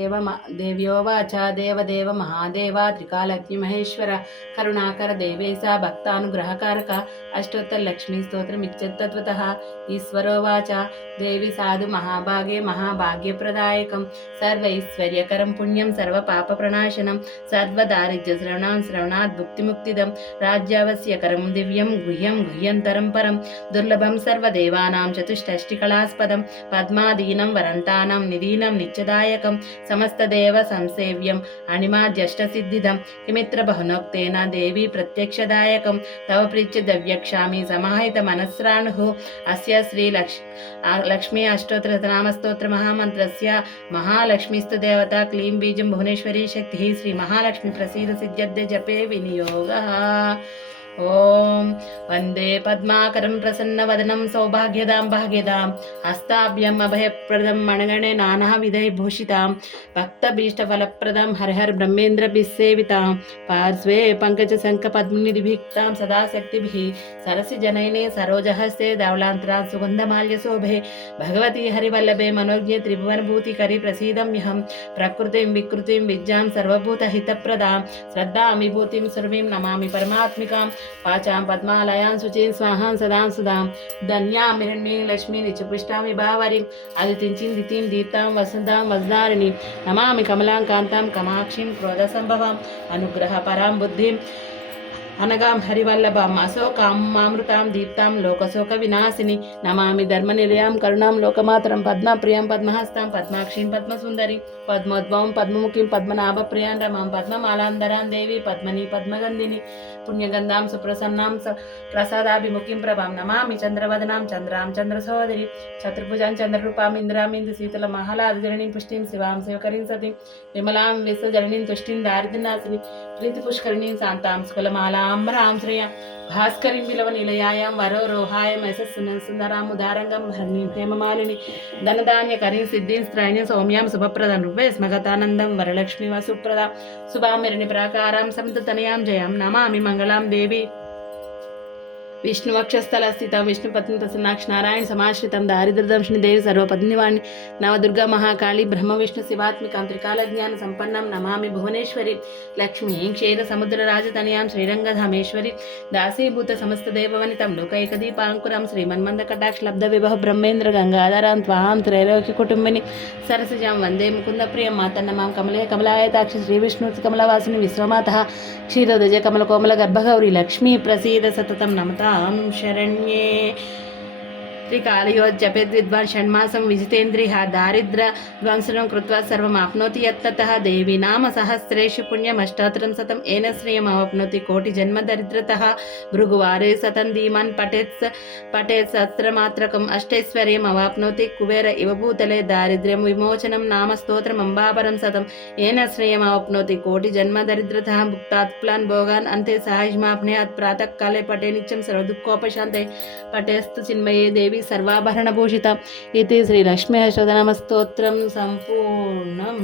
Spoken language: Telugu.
देव्योवाच देवदेव महादेव त्रिकालज्ञमहेश्वर करुणाकर देवेश भक्तानुग्रहकारक अष्टोत्तरलक्ष्मीस्तोत्रमित्यतत्वतः ईश्वरोवाच देवी साधु महाभागे महाभाग्यप्रदायकं सर्वैश्वर्यकरं पुण्यं सर्वपापप्रणाशनं सर्वदारिद्र्यश्रवणां श्रवणात् भुक्तिमुक्तिदं राज्यावस्यकरं दिव्यं गुह्यं गुह्यन्तरं परं दुर्लभं सर्वदेवानां चतुष्षष्टिकलास्पदं पद्मादीनं वरन्तानां निधीनं नित्यदायकं समस्तदेव संसेव्यम् अणिमाद्यष्टसिद्धिदं किमित्र बहुनोक्तेन देवी प्रत्यक्षदायकं तव प्रीत्य दव्यक्षामि समाहितमनस्राणुः अस्य लक्ष्मी अष्टोत्तरनामस्तोत्र महामन्त्रस्य महालक्ष्मीस्तु देवता क्लीं बीजं भुवनेश्वरी शक्तिः श्री महालक्ष्मी प्रसीद सिद्ध्यर्थे जपे विनियोगः। ओम वंदे पद्माकरं प्रसन्नवदनं सौभाग्यदां भाग्यदां हस्ताभ्यम् अभयप्रदं मणगणे नानाविधैर्भूषितां भक्तभीष्टफलप्रदं हरिहर ब्रह्मेन्द्रभिस्सेवितां पार्श्वे पङ्कजशङ्खपद्मनिधिभिक्तां सदा शक्तिभिः सरसिजनयने सरोजहस्ते धवलान्तरां सुगन्धमाल्यशोभे भगवती हरिवल्लभे मनोज्ञे त्रिभुवनभूतिकरी प्रसीदम्यहं प्रकृतिं विकृतिं विद्यां सर्वभूतहितप्रदां श्रद्धां विभूतिं सर्वीं नमामि परमात्मिकां पाचां पद्मालयां शुचीं स्वाहां सदां सुधां धन्यां हिरण्मीं लक्ष्मीं नित्यपुष्टां विभावरीं अदितिं चिन्दितिं दीप्तां वसन्तां वज्दारिणीं नमामि कमलां कान्तां कमाक्षीं क्रोधसम्भवाम् अनुग्रहपरां बुद्धिं అనగాం హరివల్లభాం అశోకామామృతాం దీప్తాం లోకశోక వినాశిని నమామి ధర్మనిలయాం కరుణాం లోకమాతరం పద్మప్రియాం పద్మహస్తాం పద్మాక్షీం పద్మసుందరి పద్మోద్భవం పద్మముఖీం పద్మనాభప్రియాం రమాం పద్మమాలాంధరాం దేవి పద్మని పద్మగంధిని పుణ్యగంధాం సుప్రసన్నాం ప్రసాదాభిముఖీం ప్రభాం నమామి చంద్రవదనాం చంద్రాం చంద్రసోదరి చతుర్భుజాం చంద్రరూపాం ఇంద్రామిందు శీతల మహాలాదజననీం పుష్టిం శివాం శివకరీం సతీం విమలాం విశ్వజననీం తుష్టిం దారిద్ర్యనాశిని ప్రీతి పుష్కరిణీం శాంతాం సుకలమాలాంబరాం శ్రియాం భాస్కరీం విలవ నిలయాయాం వరోరోహాయం యశస్సుందరాం ఉదారంగం హరిణీం హేమమాలిని ధనధాన్యకరీం సిద్ధిం స్త్రైణీం సౌమ్యాం శుభప్రదం రూపే స్మగతానందం వరలక్ష్మి వసుప్రదా శుభామిరణి ప్రాకారాం సమితతనయాం జయాం నమామి మంగళాం దేవి विष्णुवक्षस्थलस्थितं विष्णुपत्नी प्रसन्नाक्ष नारायण समाश्रितं दारिद्र्यदंशिनी देवी सर्वपत्निवाणी नवदुर्गा महाकाली ब्रह्म विष्णु शिवात्मिकां त्रिकालज्ञान संपन्नं नमामि भुवनेश्वरी लक्ष्मीं क्षीरसमुद्रराजतनयां श्रीरङ्गधामेश्वरी दासीभूत समस्तदेववनितं लोकैकदीपाङ्कुरं श्रीमन्मन्दकटाक्षलब्धविभव ब्रह्मेन्द्र गङ्गाधरां त्वां त्रैलोक्यकुटुम्बिनी सरसिजां वन्दे मुकुन्दप्रियं मातन्नमां कमले कमलायताक्षि श्रीविष्णुकमलवासिनि विश्वमातः क्षीरध्वज कमलकोमलगर्भगौरी लक्ष्मी प्रसीद सततं नमता शरण्ये त्रिकालयोज्जपेद् विद्वान् षण्मासं विजितेन्द्रियः दारिद्र्यध्वंसनं कृत्वा सर्वमाप्नोति यत्ततः देवी नाम सहस्रेषु पुण्यमष्टोत्तरं शतं येन श्रियमवाप्नोति कोटिजन्मदरिद्रतः भृगुवारे सतं धीमान् पठेत् सहस्रमात्रकम् अष्टैश्वर्यमवाप्नोति कुबेर इव भूतले दारिद्र्यं विमोचनं नाम स्तोत्रमम्बापरं शतं येन श्रियमवाप्नोति कोटिजन्मदरिद्रतः भुक्तात् प्लान् भोगान् अन्ते सहजमाप्नुयात् प्रातःकाले पठे नित्यं सर्वदुःखोपशान्ते पठेस्तु चिन्मये देवी सर्वाभरणभूषिता इति श्रीलक्ष्मी अष्टोत्तरनामस्तोत्रं सम्पूर्णम्।